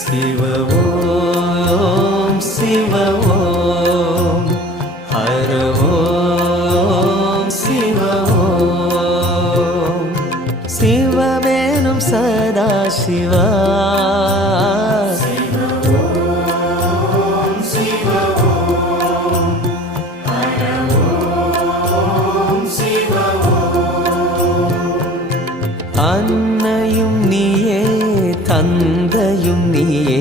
சிவ ஓம் சிவ ஓம் ஹர ஓம் சிவ ஓம் சிவவேணும் சதா சிவா அன்னையும் நீயே தந்தையும் நீயே